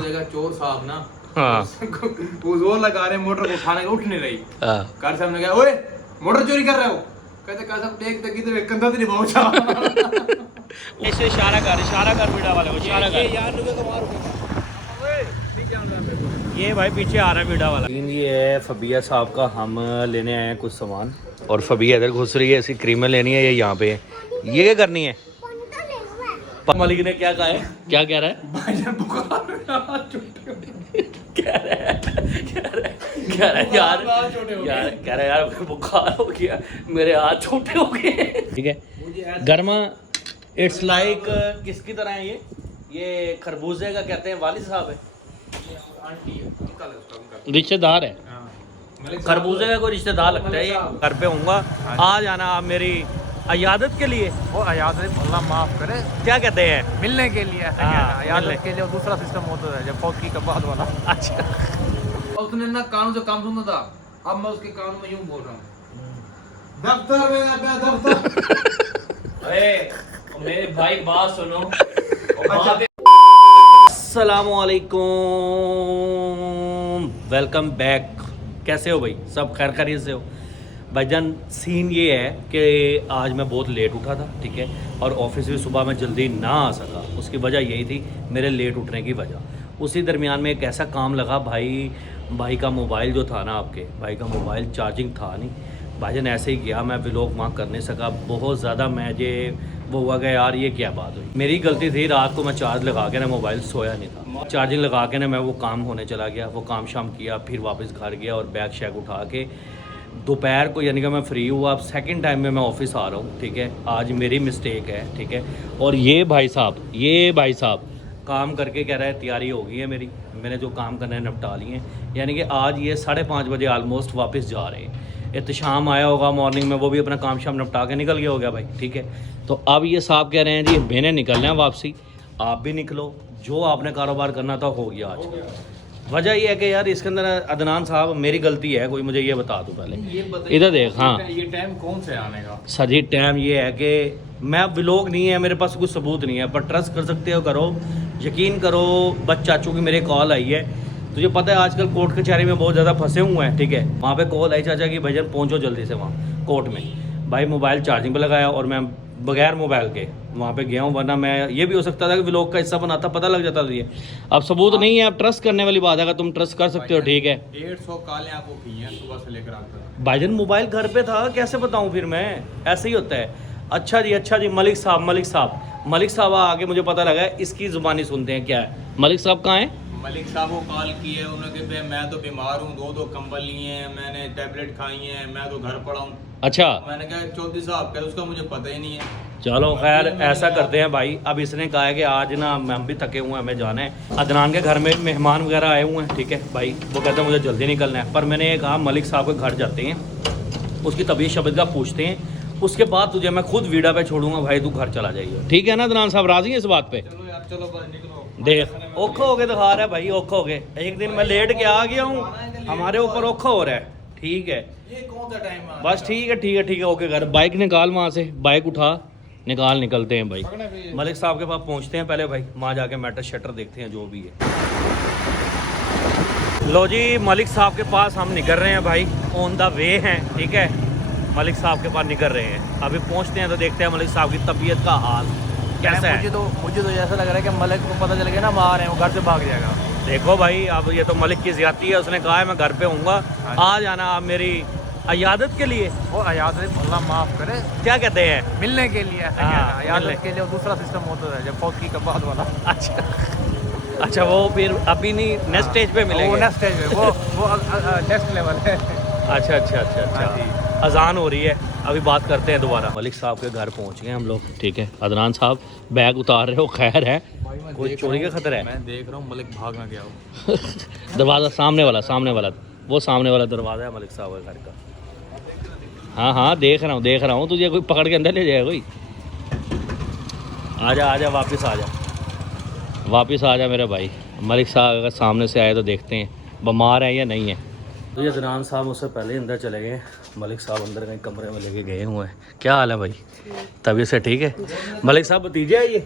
जगह चोर साहब ना, हाँ वो जोर लगा रहे मोटर को उठाने का, उठ नहीं रही। कार साहब ने कहा ओए मोटर चोरी कर रहे हो, कहते कार साहब देख तक तो कंधा नहीं पहुंचा। ऐसे इशारा कर मीडिया वाले को, इशारा कर यार रुके तो मारो। ये भाई पीछे आ रहा है मीडिया वाला। ये है फबिया साहब का, हम लेने आए हैं कुछ सामान और फबिया इधर घुस रही है, इसकी क्रीमें लेनी है, ये यहाँ पे है। ये क्या करनी है? मलिक ने क्या कहा है? क्या कह रहा है? कह रहा है यार कह रहा है यार बुखार हो गया, मेरे हाथ छोटे हो गए। ठीक है गर्मा, इट्स लाइक किसकी तरह है ये खरबूजे का कहते हैं, वालिद साहब है, रिश्तेदार है। खरबूजे का कोई रिश्तेदार लगता है। ये घर पे होऊंगा, आ जाना आप मेरी अयादत के लिए। वो अयादत अल्लाह माफ करे, क्या कहते हैं? मिलने के लिए। अयादत के लिए दूसरा सिस्टम होता है जब फौत के बाद वाला। अच्छा उसने ना कानून से काम सुनना था, अब मैं उसके कानून में यूं बोल रहा हूँ, दफ्तर में दफ्तर। अरे मेरे भाई बात सुनो। अस्सलामुअलैकुम, वेलकम बैक। कैसे हो भाई? सब खैर खैरियत से हो? भाईजान सीन ये है कि आज मैं बहुत लेट उठा था, ठीक है, और ऑफिस भी सुबह में जल्दी ना आ सका। उसकी वजह यही थी मेरे लेट उठने की वजह। उसी दरमियान में एक ऐसा काम लगा, भाई का मोबाइल जो था ना, आपके भाई का मोबाइल चार्जिंग था नहीं। भाईजान ऐसे ही गया, मैं व्लॉग वहाँ कर नहीं सका। बहुत ज़्यादा मुझे वो हुआ कि यार ये क्या बात हुई, मेरी गलती थी। रात को मैं चार्ज लगा के ना मोबाइल सोया नहीं था, चार्जिंग लगा के ना मैं वो काम होने चला गया, वो काम शाम किया, फिर वापस घर गया और बैग शैग उठा के दोपहर को यानी कि मैं फ्री हुआ। अब सेकंड टाइम में मैं ऑफिस आ रहा हूँ, ठीक है, आज मेरी मिस्टेक है, ठीक है। और ये भाई साहब काम करके कह रहा है तैयारी हो गई है मेरी, मैंने जो काम करना है निपटा लिए हैं। यानी कि आज ये 5:30 बजे ऑलमोस्ट वापस जा रहे हैं। एहतशाम आया होगा मॉर्निंग में, वो भी अपना काम शाम निपटा के निकल गया हो गया भाई, ठीक है। तो अब ये साहब कह रहे हैं जी मैंने निकलना है वापसी, आप भी निकलो, जो आपने कारोबार करना था हो गया आज। वजह ये है कि यार इसके अंदर अदनान साहब मेरी गलती है, कोई मुझे ये बता दो पहले। इधर देख, हाँ ये टाइम कौन से आने का? सर जी टाइम ये है कि मैं व्लॉग नहीं है, मेरे पास कोई सबूत नहीं है, पर ट्रस्ट कर सकते हो, करो यकीन करो। बस चाचू की मेरे कॉल आई है, तुझे पता है आजकल कोर्ट कचहरी में बहुत ज़्यादा फंसे हुए हैं, ठीक है। वहाँ पे कॉल आई चाचा की भैया पहुँचो जल्दी से वहाँ कोर्ट में। भाई मोबाइल चार्जिंग पे लगाया और मैं बगैर मोबाइल के वहाँ पे गया हूँ, वरना मैं ये भी हो सकता था कि व्लॉग का हिस्सा बनाता, पता लग जाता था। ये अब सबूत नहीं है, अब ट्रस्ट करने वाली बात है, अगर तुम ट्रस्ट कर सकते हो ठीक है। 150 काले आंखों की हैं सुबह से लेकर आज तक। भाईजान मोबाइल घर पे था, कैसे बताऊँ फिर मैं, ऐसे ही होता है। अच्छा जी मलिक साहब आगे मुझे पता लगा इसकी ज़ुबानी सुनते हैं। क्या है मलिक साहब कहाँ हैं? मलिक साहब को कॉल की है, उन्होंने कहा मैं तो बीमार हूँ, 2 कंबल लिए हैं, मैंने टैबलेट खाई हैं, मैं तो घर पड़ा हूँ। अच्छा मैंने कहा चौधरी साहब का उसका मुझे पता ही नहीं है। चलो खैर ऐसा करते हैं भाई, अब इसने कहा है कि आज ना हम भी थके हुए हैं, हमें जाना है। अदनान के घर में मेहमान वगैरह आए हुए हैं, ठीक है भाई, वो कहते हैं मुझे जल्दी निकलना है। पर मैंने कहा मलिक साहब के घर जाते हैं, उसकी तबीयत शबीयत का पूछते हैं, उसके बाद तुझे मैं खुद वीडियो पे छोड़ूंगा, भाई तू घर चला जाइए, ठीक है ना। अदनान साहब राजी हैं इस बात पे? चलो यार चलो बस निकलो। देख औखा हो गए दिखा रहा है भाई, औखा हो गए। एक दिन मैं लेट के आ गया हूँ, हमारे ऊपर औखा हो रहा है, ठीक है। ये कौन सा टाइम है? बस ठीक है ओके। घर बाइक निकाल, वहाँ से बाइक उठा, निकलते हैं भाई। मलिक साहब के पास पहुँचते हैं पहले भाई, वहाँ जाके मैटर शटर देखते हैं जो भी है। लो जी मलिक साहब के पास हम निकल रहे हैं भाई, ऑन द वे हैं, ठीक है। मलिक साहब के पास निकल रहे हैं, अभी पहुँचते हैं तो देखते हैं मलिक साहब की तबीयत का हाल कैसा है। मुझे तो ऐसा लग रहा है कि मलिक को पता चल गया ना मार हैं, वो घर से भाग जाएगा। देखो भाई अब ये तो मलिक की ज़्यादती है, उसने कहा है मैं घर पे हूँगा, आ जाना आप मेरी अयादत के लिए। वो अयादत अल्लाह माफ करे, क्या कहते हैं? मिलने के लिए। अयादत के लिए दूसरा सिस्टम होता है जब फौत के बाद वाला। अच्छा वो फिर अभी नहीं, नेक्स्ट स्टेज पे मिलेंगे। वो नेक्स्ट स्टेज है, वो नेक्स्ट लेवल है। अच्छा अजान हो रही है, अभी बात करते हैं दोबारा। मलिक साहब के घर पहुंच गए हम लोग, ठीक है। अदनान साहब बैग उतार रहे हो, खैर है कोई चोरी का खतरा है? मैं देख रहा हूँ मलिक भाग ना गया हो। दरवाज़ा सामने वाला वो सामने वाला दरवाज़ा है मलिक साहब के घर का। हाँ देख रहा हूँ तुझे कोई पकड़ के अंदर ले जाएगा कोई। आजा वापस आ जा मेरे भाई। मलिक साहब अगर सामने से आए तो देखते हैं बीमार है या नहीं है। तो ये अदनान साहब उससे पहले अंदर चले गए, मलिक साहब अंदर कहीं कमरे में लेके गए हुए हैं। क्या हाल है भाई, तबीयत से ठीक है? मलिक साहब भतीजे है ये?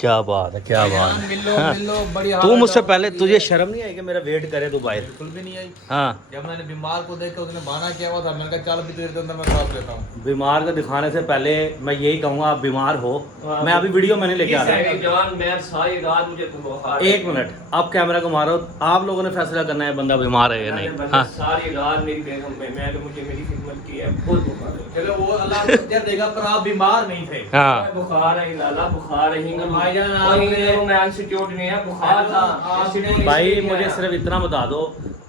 क्या बात है, क्या बात है। मिलो मिलो बड़ी तू हालत मुझसे है। पहले, तुझे शर्म नहीं आई कि मेरा वेट करे तू बाहर? बिल्कुल भी नहीं आई। हाँ, जब मैंने बीमार को देखा उसने बहाना किया हुआ था, मैंने कहा चल भी तेरे अंदर मैं सांस लेता हूँ। बीमार को दिखाने से पहले मैं यही कहूँगा, आप बीमार हो। मैं अभी वीडियो मैंने लेके आ रहा हूँ। जान मैं सारी रात मुझे बुखार, एक मिनट, आप कैमरा को मारो, आप लोगों ने फैसला करना है बंदा बीमार है या नहीं। हाँ, सारी रात मेरी बेगम में मैं तो मुझे मेरी खिदमत की है, बहुत बुखार है। चलो वो अल्लाह को अजर देगा, पर आप बीमार नहीं थे। हाँ, बुखार है लाला, बुखार है भाईजान, मैं इंस्टीट्यूट नहीं है, बुखार था आपने- भाई मुझे सिर्फ इतना बता दो,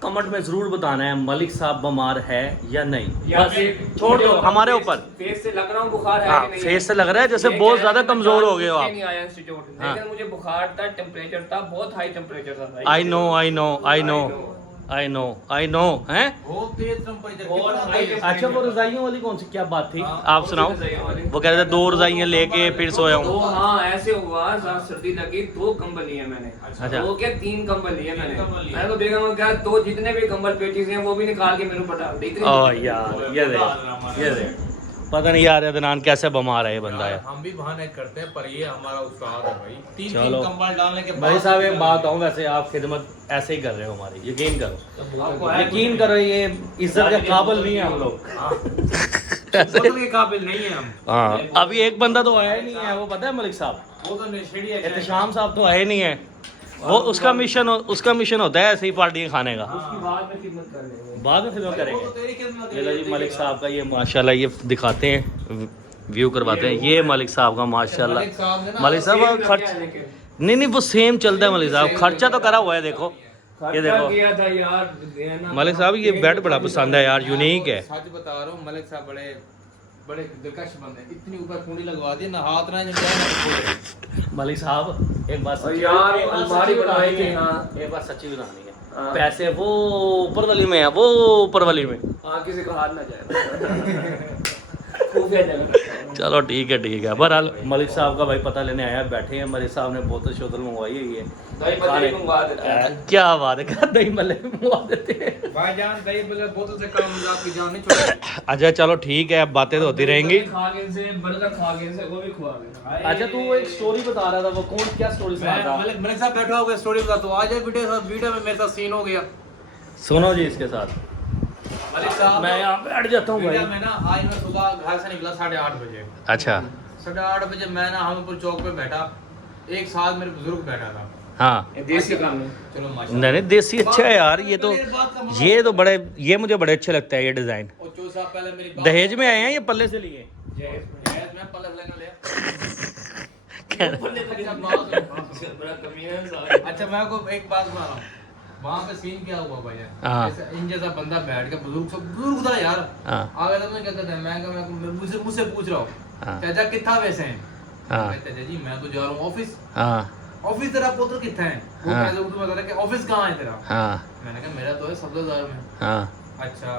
कमेंट में जरूर बताना है मलिक साहब बीमार है या नहीं। बस छोड़ दो हमारे ऊपर। फेस से लग रहा हूँ बुखार है हाँ, कि नहीं फेस से लग रहा है जैसे बहुत ज्यादा कमजोर हो गए हो आप। नहीं आया इंस्टीट्यूट, हाँ। लेकिन मुझे बुखार था, टेम्परेचर था, बहुत हाई टेम्परेचर था भाई। I know, I know, I know, I know, I know है। बहुत तेज टेम्परेचर, और कितना हाई तेज? अच्छा, वो रजाइयों वाली कौन सी क्या बात थी? हाँ, आप सुनाओ। वो कह रहे थे 2 रजाइयाँ लेके फिर सोया तो हूँ। हाँ ऐसे हुआ, ज्यादा सर्दी लगी, 2 कंबल लिए मैंने। अच्छा। 2 क्या 3 कंबल लिए मैंने। 3 कंबल लिए। मैंने तो बेगम को कहा, तो जितने भी कंबल पेटीज हैं वो भी निकाल के मेरे ऊपर डाल दे। इतनी ओ यार, ये दे पता नहीं यार अदनान कैसे बीमार है ये बंदा यार, है। हम भी बहाने करते हैं, पर ये हमारा उस्ताद है भाई। 3 चलो। कंबल डालने के भाई साहब एक बात कहूँ, वैसे आप खिदमत ऐसे ही कर रहे हो हमारी, यकीन करो, यकीन करो, ये इज्जत के काबिल नहीं है हम लोग। बदल के काबिल नहीं है हम। हाँ, अभी एक बंदा तो आया ही नहीं है, वो पता है मलिक साहब, वो तो नशेड़ी है। एहतशाम साहब तो आए नहीं है। वो उसका मिशन होता है ऐसे ही पार्टी खाने का, उसकी बाद में खिदमत कर लेंगे। बाद में फिल्म वो तो करेंगे। तेरी खिदमत ये लो जी मलिक साहब का, ये माशाल्लाह ये दिखाते हैं, व्यू करवाते हैं। ये मलिक साहब का माशाल्लाह। मलिक साहब ने ना मलिक साहब खर्च नहीं, वो सेम चलता है मलिक साहब, खर्चा तो करा हुआ है। देखो ये देखो किया था यार मलिक साहब, ये बेड बड़ा पसंद है यार, यूनिक है। सच बता रहा हूँ, मलिक साहब बड़े बड़े दिलकश बंदे। इतनी ऊपर कुंडी लगवा दी ना, हाथ ना जम मलिक साहब एक बात और सच्ची, यार एक बात अलमारी सच्ची बनाई बतानी थी। है। हाँ एक बात सच्ची बतानी है, हाँ। पैसे वो ऊपर वाली में है, वो ऊपर वाली में। हाँ, किसी को हाथ ना जाए। खुफिया जगह। चलो ठीक है, ठीक है। बहरहाल मलिक साहब का भाई पता लेने आया, बैठे हैं। मलिक साहब ने बोतल शोतल मंगवाई हुई है, दही पत्ती मंगवा देते हैं। क्या बात है, क्या दही मल्ले मंगवा देते हैं। भाईजान दही बोले बोतल से काम आपकी जान नहीं छोड़ेगी। अच्छा चलो ठीक है, अब बातें तो होती रहेंगी। खा के से बर्गर खा के से वो भी खुआ गए। अच्छा तू एक स्टोरी बता रहा था, वो कौन, क्या स्टोरी सुना था? मलिक साहब बैठा होगा, स्टोरी बता। तो आज वीडियो में मेरे साथ सीन हो गया। सुनो जी इसके साथ। मलिक साहब, मैं यहाँ बैठ जाता हूँ वीडियो भाई। में ना, आज मैं सुबह घर से निकला 8:30 बजे। अच्छा 8:30 बजे मैं ना हमपुर चौक पे बैठा, एक साथ मेरे बुजुर्ग बैठा था। हाँ, ये देसी काम है। चलो नहीं माशाल्लाह। नहीं, देसी अच्छा है यार ये तो। ये तो बड़े, ये मुझे बड़े अच्छे लगता है ये डिजाइन। और जो साहब पहले मेरी दहेज में आए हैं ये पल्ले से लिए? मैं पलक लेने लिया। बड़ा कमीना है सारा। अच्छा मैं आपको एक बात बता रहा हूँ, वहाँ पे सीन क्या हुआ भैया। हाँ। ऐसा इन जैसा बंदा बैठ के बुजुर्ग था यार। हाँ आ गया था, मैं क्या कहता है, मैं मुझसे पूछ रहा हूँ, हाँ चाचा कितना वैसे हैं? हाँ चाचा जी मैं तो जा रहा हूँ ऑफिस। हाँ ऑफिस तेरा पुत्र कितना है? वो हाँ। कैसे उर्दू में बता रहा है कि ऑफिस कहाँ है तेरा? हाँ मैंने कहा मेरा तो है सब्जादार में। हाँ अच्छा,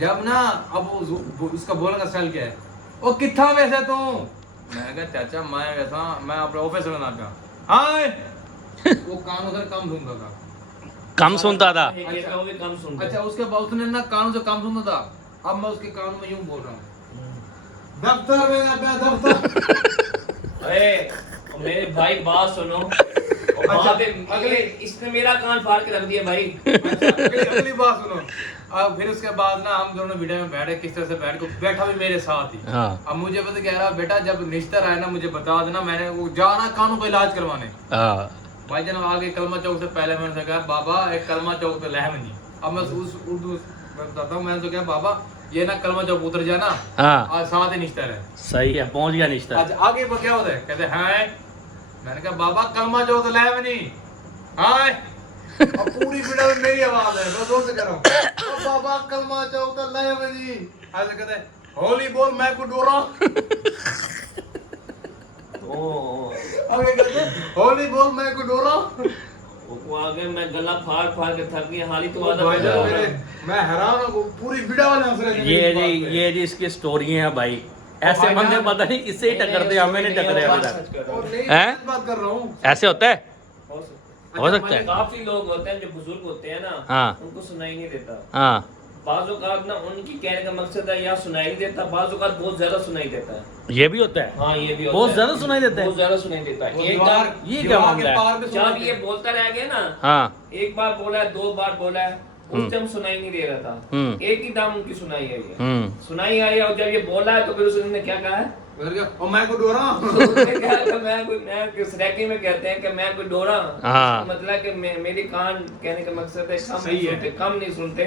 जब ना अब उसका बोलने का स्टाइल क्या है, ओ कितना वैसे तू? मैंने कहा चाचा मैं वैसा, मैं अपने ऑफिस में ना था। हाँ वो कान उधर कम ढूंढता था। कम सुनता था। अच्छा वो भी कम सुनते। अच्छा उसके बाद उसने ना कानों से काम सुनता था। अब मैं उसके कान में यूं बोल रहा हूँ, दफ्तर में ना पे दफ्तर। अरे मेरे भाई बात सुनो। अच्छा, अगले इसने मेरा कान फाड़ के रख दिया भाई। अच्छा, अगली बात सुनो। अब फिर उसके बाद ना हम दोनों वीडियो में बैठे, किस तरह से बैठा भी मेरे साथ ही। हाँ अब मुझे पता कह रहा, बेटा जब निश्तर आए ना मुझे बता देना, मैंने वो जाना कानों का इलाज करवाने। हाँ भाई जनाब आगे कलमा चौक से पहले मैंने तो कहा बाबा एक कलमा चौक पे लहमनी। अब मैं उस उर्दू में बताता हूँ, मैंने तो कहा बाबा ये ना कलमा चौक उतर जाना, हाँ आज साथ ही निश्तर है। सही है, पहुंच गया निश्ता। आज आगे पर क्या होता है, कहते हैं मैंने कहा बाबा कलमा चौक लहमनी। हाँ अब पूरी वीडियो में मेरी आवाज है, मैं जोर से कह रहा हूँ, अब बाबा कलमा चौक लहमनी। ऐसे कहते हैं होली बोल मैं को डोरा। आगे कहते हैं होली बोल मैं को डोरा। वो आगे मैं गला फाड़ फाड़ के थक गया, हाली तो आधा भाई बजा जान रहा मेरे, है। मैं हैरान हूँ, पूरी वीडियो वाले हंस रहे हैं ये मेरी जी, बात पे। ये जी इसकी स्टोरी है भाई। ऐसे भाई बंदे जान- पता नहीं इससे ही टकरते हैं, हमें नहीं टकरे अभी तक। सच कर रहा और हूँ। नहीं हैं? गलत बात कर रहा हूँ। ऐसे होता है, हो सकता हो सकता है। काफी लोग होते हैं जो बुजुर्ग होते हैं ना, हाँ। उनको सुनाई नहीं देता। हाँ बाज़ औक़ात ना उनकी कहने का मकसद है या सुनाई नहीं देता, बाज़ औक़ात बहुत ज्यादा सुनाई देता है। ये भी होता है। हाँ ये भी होता बहुत है। ज्यादा सुनाई देता है। बहुत ज्यादा सुनाई देता है। एक बार ये क्या मामला है? जब ये बोलता रह गया ना, हाँ एक बार बोला है, 2 बार बोला है, उस टाइम सुनाई नहीं दे रहा था। एक ही दाम उनकी सुनाई आई है, सुनाई आई है। और जब ये बोला है तो फिर उसने क्या कहा है, मैं को डोरा उसने कहा कि मैं सराइकी में कहते हैं कि मैं कोई डोरा। हाँ। मतलब कि मेरी कान, कहने का मकसद है कम सही नहीं है। सुनते, कम नहीं सुनते,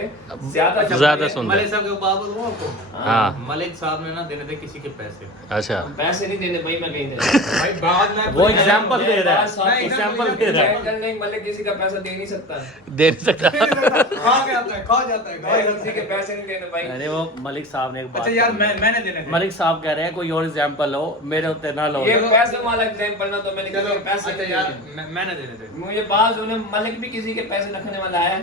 ज्यादा ज्यादा सुनते। मलिक साहब के बाबा को आपको हाँ। मलिक साहब ने ना देने थे किसी के पैसे। अच्छा पैसे नहीं देने भाई, मैं कहीं दे भाई बाद में वो एग्जांपल दे रहा है, नहीं, एग्जांपल दे रहा है। नहीं, मतलब किसी का पैसा दे नहीं सकता, दे नहीं सकता। खा जाता है, खा जाता है, खा जाता किसी के है। पैसे नहीं देने भाई। अरे वो मलिक साहब ने एक बात अच्छा यार कही है। मैंने देने थे। मलिक साहब कह रहे हैं कोई और एग्जांपल हो, मेरे होते ना लो। ये पैसे वाला एग्जांपल ना, तो मैंने किसी चलो के पैसे अच्छा नहीं यार दिए। मैंने देने थे। मुझे बाज उन्हें मलिक भी किसी के पैसे रखने वाला है।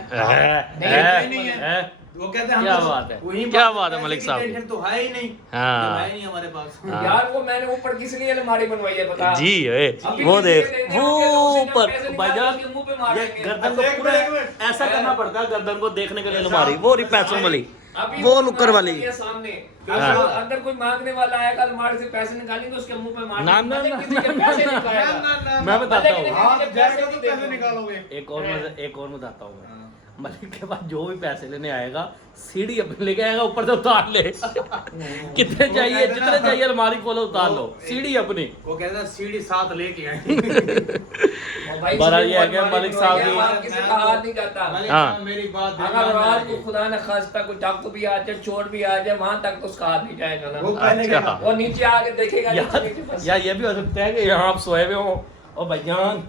नहीं है। वो कहते हैं क्या हम तो बात है? वही क्या बात बात है पैसे मलिक की साहब की? टेंशन तो है ही नहीं। हाँ। तो है ही नहीं हमारे पास। हाँ। यार वो मैंने ऊपर किस लिए अलमारी बनवाई है पता? जी अभी वो किसी देख के देने वो होंगे तो उसी ने ऊपर पैसे निकाल भाईजान के मुंह पे मार ये देंगे। गर्दन को अच्छा, एक पूरा मिनट। ऐसा करना पड़ता है गर्दन को देखने के लिए ऐसा- अलमारी, वो रही पैसों वाली, अभी वो नुक्कर वाली। ये सामने हाँ। अगर कोई मांगने वाला आएगा अलमारी से पैसे निकालेंगे उसके मुंह पे मार ना, देंगे। ना, मलिक ना, किसी के ना, पैसे ना, नहीं खाएगा। ना, मैं बताता मलिक हूँ। किसी आप के जाएगा पैसे तो नहीं पैसे देंगे। निकालोगे। एक और बताता हूँ मैं। मलिक के पास जो भी पैसे लेने आएगा सीढ़ी अपने लेके आएगा, ऊपर से उतार ले। कितने वो चाहिए, कहते जितने ना- चाहिए अलमारी खोलो उतार वो लो, सीढ़ी अपनी। वो कहते हैं सीढ़ी साथ लेके आए। और भाई बड़ा सीधे ये है कि अलमारी मलिक बनवाई साहब है, की- आप किसी का हाथ नहीं करता। मलिक हाँ। साहब मेरी बात ध्यान अगर में रात को रखिए। खुदा न खास्ता कोई डाकू भी आ जाए, चोर भी आ जाए, वहां तक तो उसका हाथ नहीं जाएगा वो ना। पहले अच्छा। क्या वो नीचे आके देखेगा यार नीचे फंस- यार ये भी हो सकता है कि यहाँ आप सोए हुए हो और भाईजान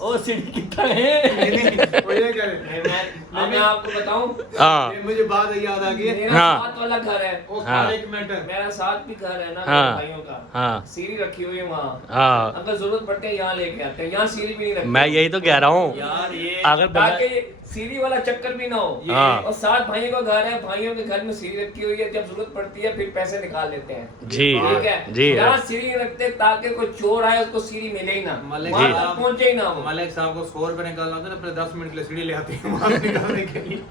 ओ सीढ़ी कितना है। वो ये कह रहे मैं आपको बताऊं, हाँ ये मुझे बात याद आ गई। मेरा हाँ। साथ वाला घर है, वो हाँ। खाने की मैटर। मेरा साथ भी घर है ना हाँ। मेरे भाइयों का। हाँ सीढ़ी रखी हुई है वहाँ, हाँ अगर जरूरत पड़ती है यहाँ लेके आते हैं, यहाँ सीढ़ी भी नहीं रखी। मैं यही तो कह रहा हूँ, यार ये अगर बंदा ताकि सीढ़ी वाला चक्कर भी ना हो। हाँ। और 7 भाइयों का घर है, भाइयों के घर में सीढ़ी रखी हुई है, जब जरूरत पड़ती है फिर पैसे निकाल लेते हैं। जी ठीक है, जी यहाँ सीढ़ी रखते ताकि कोई चोर आए उसको सीढ़ी मिले ही ना, मलिक वहाँ साहब- तक पहुंचे ही ना वो। मलिक साहब को 100 रुपए निकालना होता है ना, फिर 10 मिनट के लिए सीढ़ी ले आते हैं वहाँ से निकालने के लिए।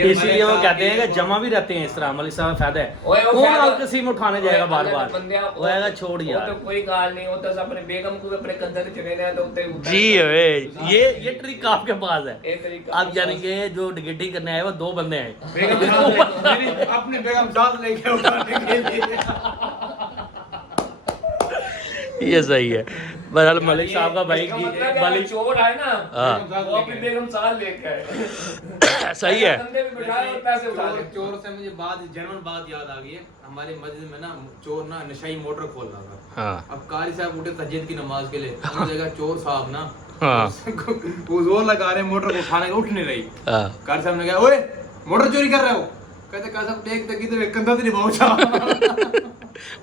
ये इसीलिए मलिक वो साहब कहते हैं की कि जमा भी रहते हैं इस तरह। मलिक साहब फायदा है, ओए, वो कौन फायदा- आप किसी में उठाने जाएगा बार बार, वो वो आएगा छोड़ वो यार। तो कोई गाल नहीं होता, सब अपने बेगम को भी अपने कंधे पे चढ़े रहे तो उतरे उठा जी लेते ओए हैं। ये ट्रिक आपके पास है। एक तरीका आप यानी कि जो टिकटिंग करने आए वो 2 बंदे हैं। बेगम साहब नहीं, अपने बेगम साहब लेके उठाने के लिए। ये सही है। बहरहाल मलिक साहब का भाई इसका की मतलब है, मलिक चोर है ना, हाँ। वो अपनी बेगम साल लेके आए। सही है। कंधे पे बिठाए और पैसे उठा ले। चोर से मुझे जेन्युइन बात याद आ गई है। हमारे मस्जिद में ना चोर ना नशाई मोटर खोल रहा था। हाँ अब कारी साहब उठे तहज्जुद की नमाज के लिए, उन्होंने देखा चोर साहब ना हाँ वो जोर लगा रहे मोटर को उठाने का, उठ नहीं रही। हाँ कारी साहब ने कहा ओए मोटर चोरी कर रहे हो? कहते कारी साहब देख तक तो कंधा तो नहीं पहुंचा।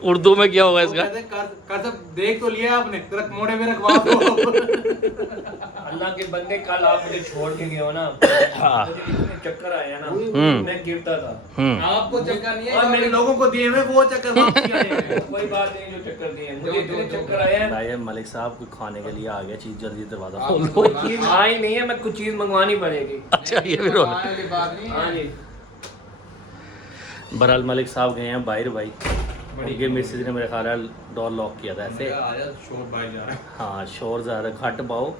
उर्दू में क्या होगा वो इसका? कहते कारी साहब देख तो लिया आपने, रख मोड़े में रखवा दो। अल्लाह के बंदे, कल आप मुझे छोड़ के गए हो ना, हाँ। मुझे इतने चक्कर आए ना, मैं गिरता था। आपको चक्कर नहीं है, हाँ, मेरे मेरे- लोगों को दिए हुए वो चक्कर वापस आए हैं। कोई बात नहीं जो चक्कर दिए, मुझे इतने चक्कर आए हैं। भाई मलिक साहब कुछ खाने के लिए आ गया, चीज जल्दी दरवाजा आप- खोल दो। कोई चीज आई नहीं है, मैं कुछ चीज मंगवानी पड़ेगी। अच्छा ये भी रोल। आने वाली बात नहीं हाँ है। जी। बहरहाल मलिक साहब गए हैं बाहर भाई, उनके मिसेज ने मेरे ख्याल है डोर लॉक किया था ऐसे। आजा शोर बाहर जा रहा है। हाँ शोर ज़्यादा घट पाओ,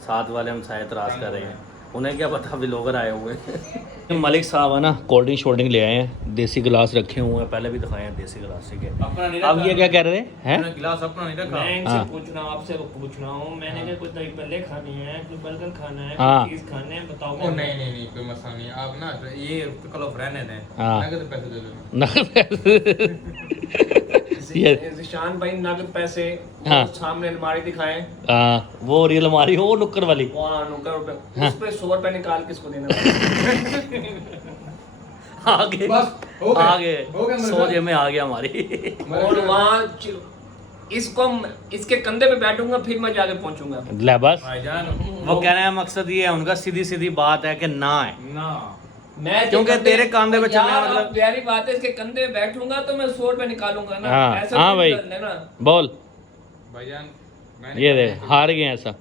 साथ वाले हम शायद तराज कर रहे हैं, उन्हें क्या पता व्लॉगर आए हुए हैं। मलिक साहब है ना कोल्ड ड्रिंक शोल्ड ड्रिंक ले आए हैं, देसी गिलास रखे हुए हैं, पहले भी दिखाए हैं देसी गिलास से के। अपना नहीं अब रखा। ये क्या कह रहे हैं? अपना गिलास अपना नहीं रखा। मैं हाँ। इनसे पूछ रहा हूँ, आपसे पूछ रहा हूँ, मैंने क्या कुछ दही पल्ले खाने हैं, कुछ बर्गर खाना है, हाँ। कुछ चीज खाने हैं, बताओ। ओ नहीं कोई मसला नहीं। आप ना ये कल ऑफ रहने दें। हाँ। नगद पैसे दे देना। ये जिशान भाई नगद पैसे, हाँ। सामने अलमारी दिखाएं, वो रियल हमारी वो नुक्कर वाली। वहाँ नुक्कर पे, हाँ। उस पे 100 रुपए निकाल किसको देना? आगे बस हो गए। आगे हो गए मेरे सोचे साथ। में आ गया हमारी। और वहाँ इसको इसके कंधे पे बैठूंगा फिर मैं जाके पहुंचूंगा। ले बस भाईजान वो कहने का मकसद ये है उनका, सीधी सीधी बात है कि ना है, ना मैं क्योंकि तेरे कंधे पे चलने का यार, मतलब- अब प्यारी बात है, इसके कंधे पे बैठूंगा तो मैं 100 रुपए निकालूंगा ना। हाँ, ऐसा हाँ कोई भाई। गल है ना। बोल भाईजान ये दे हार गए ऐसा।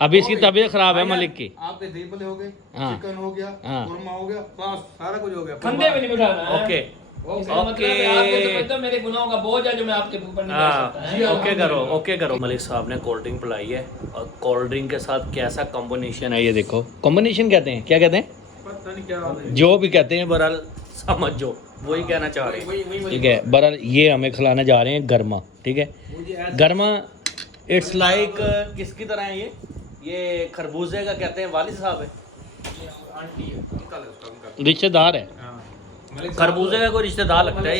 अभी इसकी तबीयत खराब है मलिक की। आपके दही भल्ले हो गए, हाँ। चिकन हो गया, हाँ। कुरमा हो गया, बस सारा कुछ हो गया। फंदे में नहीं बिठाना है। ओके इसका मतलब है आपके समझते हो मेरे गुनाहों का बोझ है जो मैं आपके ऊपर नहीं डाल सकता है। ओके करो, ओके करो। मलिक साहब ने कोल्ड ड्रिंक पिलाई है और कोल्ड ड्रिंक के साथ कैसा कॉम्बिनेशन है ये देखो। कॉम्बिनेशन कहते हैं, क्या कहते हैं, पता नहीं क्या है। जो भी कहते हैं, बहरहाल समझ जो वही कहना चाह रहे हैं, ठीक है। बहरहाल ये हमें खिलाने जा रहे हैं गरमा, ठीक है। गरमा इट्स लाइक किसकी तरह है ये खरबूजे का कहते हैं, वालिद साहब है, आंटी है, अंकल है उसका, अंकल। रिश्तेदार है। हाँ। मलिक साहब- खरबूजे का कोई रिश्तेदार लगता है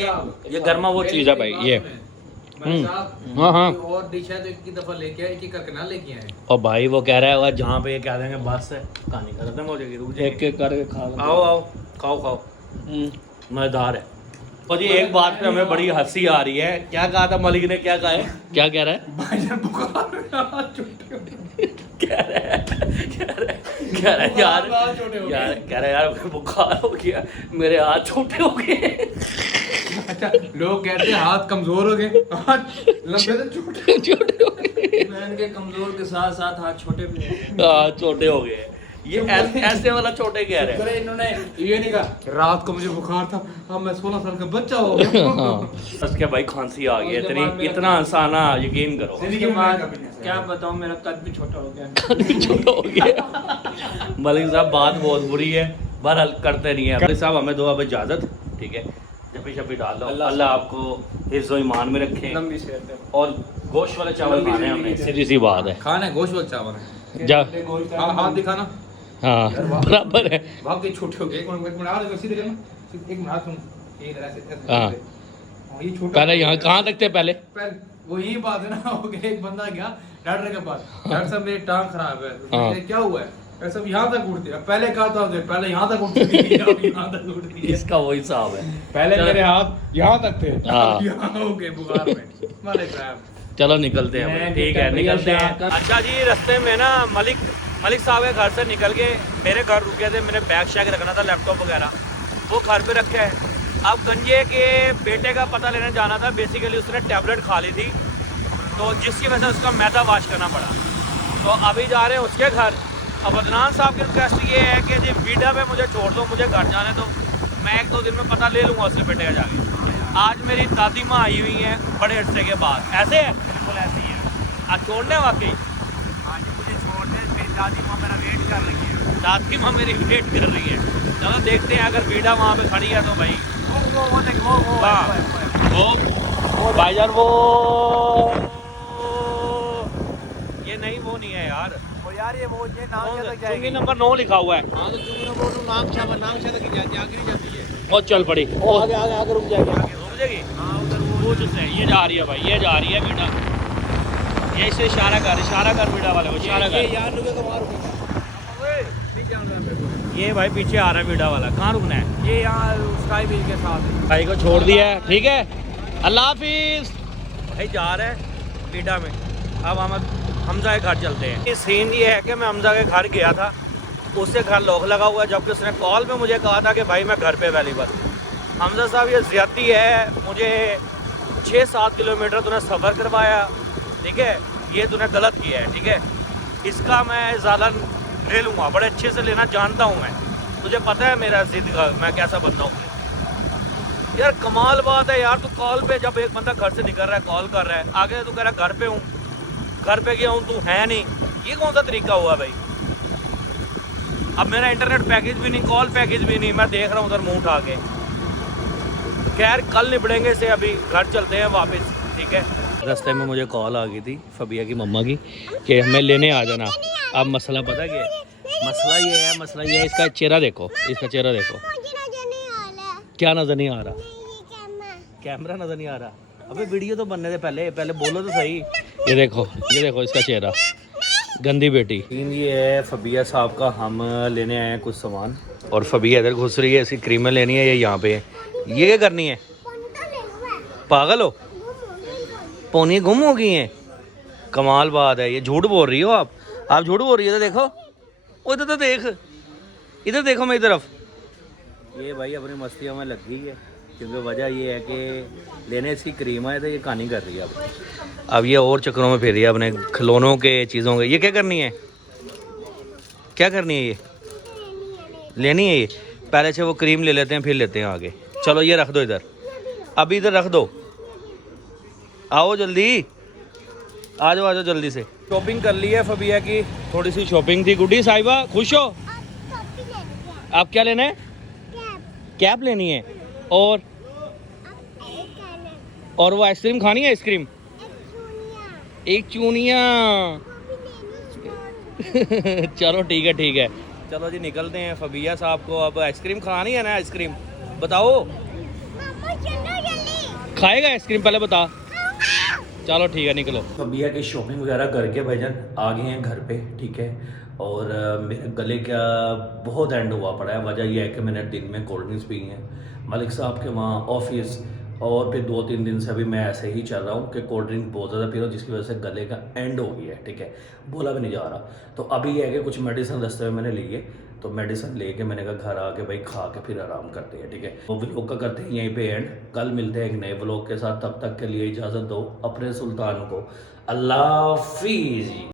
ये गरमा वो चीज़ है भाई ये। मलिक साहब, हाँ हाँ। कोई और डिश है तो एक ही दफा लेके आए, एक ही करके ना लेके आए। और भाई वो कह रहा है जहाँ पे ये कह देंगे बस है कहानी खत्म हो जाएगी, रुक जाएगी। एक करके खा लो। आओ आओ खाओ खाओ, मजेदार है। और जी एक बात पे हमें बड़ी हंसी आ रही है, क्या कहा था मलिक ने, क्या कहा है, क्या कह रहा है, भाईजान बुखार में हाथ छोटे हो गए। कह रहा है यार, यार कह रहा है यार बुखार हो गया, मेरे हाथ छोटे हो गए। अच्छा, लोग कहते हैं हाथ कमजोर हो गए, हाथ लंबे तो छोटे छोटे हो गए, मैं इनके कमजोर के साथ साथ हाथ छोटे भी हैं। हाथ छोटे हो गए। ये ऐसे वाला छोटे कह रहे हैं। इन्होंने ये नहीं कहा रात को मुझे बुखार था, अब मैं 16 साल का बच्चा हो गया। बस क्या भाई खांसी आ गई है उसके बाद इतनी, मेरा- इतना आसाना, यकीन करो। जिंदगी उसके में बाद कभी नहीं ऐसा क्या हुआ। बताऊं मेरा कद भी छोटा हो गया। छोटा हो गया। मलिक साहब बात बहुत बुरी है, बहरहाल करते नहीं है। मलिक साहब हमें दो अब इजाज़त, ठीक है। जब शबी डाल लो, अल्लाह आपको हिफ्ज़ ईमान में रखे। लंबी सेहत है। और गोश्त वाले चावल खाने हैं हमने, सीधी सी बात है। खाना है गोश्त वाला चावल है। जा हाँ, हाथ दिखाना। हाँ बराबर है। भाग के छोटे हो गए। एक मिनट आ रहे, सीधे करना। एक मिनट हाथ सुन, ये इधर ऐसे हाँ। ये छोटा पहले यहाँ कहाँ तक थे पहले? वो यही बात है ना, हो गया एक बंदा गया डॉक्टर के पास, डॉक्टर साहब मेरी टांग खराब है। हाँ। मैंने क्या हुआ है? डॉक्टर साहब यहाँ तक उठती है। पहले कहा था मुझे, पहले यहाँ तक उठती थी, अब यहाँ तक उठती है। इसका वही हिसाब है। पहले मेरे हाथ यहाँ तक थे, हाँ। अब यहाँ हो गए बुखार में। मालिक साहब चलो निकलते हैं, मैं ठीक है भैया निकलते हैं। शाह का- अच्छा जी, रास्ते में ना मलिक साहब के घर से निकल के मेरे घर रुके थे, मैंने बैग शैग रखना था, लैपटॉप वगैरह, वो घर पे रखे है। अब गंजे के बेटे का पता लेने जाना था, बेसिकली उसने टैबलेट खा ली थी, तो जिसकी वजह से उसका मैदा वाश करना पड़ा। तो अभी जा रहे हैं उसके घर। अब अदनान साहब की रिक्वेस्ट ये है कि जी बीडा पे मुझे छोड़ दो, मुझे घर जाने दो, मैं 1-2 दिन में पता ले लूँगा उसके बेटे का जाके। आज मेरी दादी माँ आई हुई हैं बड़े अरसे के बाद। ऐसे है, बिल्कुल ऐसे ही है। आज छोड़ने वाकई, आज मुझे छोड़ने, मेरी दादी माँ मेरा वेट कर रही है, दादी माँ मेरी वेट कर रही है। चलो देखते हैं, अगर बीडा वहाँ पे खड़ी है तो भाई वो भाईजान वो ये नहीं, वो नहीं है यार, यार ये नाम चुंगी नंबर 9 लिखा हुआ है। हाँ तो तुम नाम तक ही जाती है, आगे नहीं जाती है। और चल पड़ी, आगे आगे आगे रुक जाएगी, आगे रुक जाएगी। हाँ उधर वो जो से ये जा रही है भाई, ये जा रही है बेटा, ये इसे इशारा कर बेटा वाले को, इशारा कर। यार रुके तो वहाँ ये भाई पीछे आ रहा है बेटा वाला, कहाँ रुकना है? ये यहाँ स्काई बिल के साथ है। भाई को छोड़ दिया है, ठीक है, अल्लाह हाफिज। भाई जा रहे हैं बीडा में, अब हम हमजा के घर चलते हैं। सीन ये है कि मैं हमजा के घर गया था, उससे घर लॉक लगा हुआ है, जबकि उसने कॉल पे मुझे कहा था कि भाई मैं घर पे अवेलेबल। हमजा साहब ये ज़्यादती है, मुझे 6-7 किलोमीटर तूने सफ़र करवाया, ठीक है, ये तूने गलत किया है, ठीक है, इसका मैं ज़्यादा ले लूँगा, बड़े अच्छे से लेना जानता हूँ मैं, तुझे पता है मेरा ज़िद का मैं कैसा बंदा हूँ। यार कमाल बात है यार, तू कॉल पे, जब एक बंदा घर से निकल रहा है कॉल कर रहा है, आगे तू कह रहा है घर पे हूँ, घर पे गया हूँ, तू है नहीं, ये कौन सा तरीका हुआ भाई? अब मेरा इंटरनेट पैकेज भी नहीं, कॉल पैकेज भी नहीं, मैं देख रहा हूँ उधर मुँह उठा के। खैर कल निपटेंगे से, अभी घर चलते हैं वापस, ठीक है। रास्ते में मुझे कॉल आ गई थी फबिया की मम्मा की कि हमें लेने आ जाना। अब मसला पता क्या है? मसला ये है, इसका चेहरा देखो, इसका चेहरा देखो, क्या नज़र नहीं आ रहा? कैमरा नज़र नहीं आ रहा? अबे वीडियो तो बनने दे, पहले बोलो तो सही। ये देखो इसका चेहरा, गंदी बेटी। ये है फबिया साहब का, हम लेने आए हैं कुछ सामान, और फबिया इधर घुस रही है, इसकी क्रीमें लेनी है, ये यहाँ पे है। ये क्या करनी है? पागल हो? पोनी गुम हो गई हैं? कमाल बात है, ये झूठ बोल रही हो आप झूठ बोल रही हो। तो देखो, उधर तो देख, इधर देखो मेरी तरफ। ये भाई अपनी मस्तियों में लग गई है, क्योंकि वजह ये है कि लेने इसकी क्रीम है तो ये कहानी कर रही है अब ये और चक्करों में फिर रही है अपने खिलौनों के चीज़ों के। ये क्या करनी है? क्या करनी है ये? लेनी है ये? पहले से वो क्रीम ले लेते हैं फिर लेते हैं आगे। चलो ये रख दो इधर, अभी इधर रख दो। आओ जल्दी, आ जाओ जल्दी से। शॉपिंग कर ली है फबिया की, थोड़ी सी शॉपिंग थी। गुड्डी साहिबा खुश हो? आप क्या लेना है? कैप लेनी है। और वो आइसक्रीम खानी है? आइसक्रीम एक चूनिया चलो ठीक है। चलो जी निकलते हैं। फबिया साहब को अब आइसक्रीम खानी है ना? आइसक्रीम बताओ, खाएगा आइसक्रीम? पहले बता। चलो ठीक है निकलो। फबिया की शॉपिंग वगैरह करके भाईजान आ गए हैं घर पे, ठीक है। और मेरे गले का बहुत एंड हुआ पड़ा है। वजह यह है कि मैंने दिन में कोल्ड ड्रिंक्स पी हैं मलिक साहब के वहाँ ऑफिस, और फिर 2-3 दिन से अभी मैं ऐसे ही चल रहा हूँ कि कोल्ड ड्रिंक बहुत ज़्यादा पी रहा हूँ, जिसकी वजह से गले का एंड हो गया है, ठीक है। बोला भी नहीं जा रहा। तो अभी ये है कि कुछ मेडिसिन रास्ते में मैंने ली है, तो मेडिसिन लेके मैंने कहा घर आके भाई खा के फिर आराम करते हैं, ठीक है। वो व्लॉग का करते हैं यहीं पे एंड। कल मिलते हैं एक नए व्लॉग के साथ, तब तक के लिए इजाज़त दो अपने सुल्तान को। अल्लाह हाफिज़।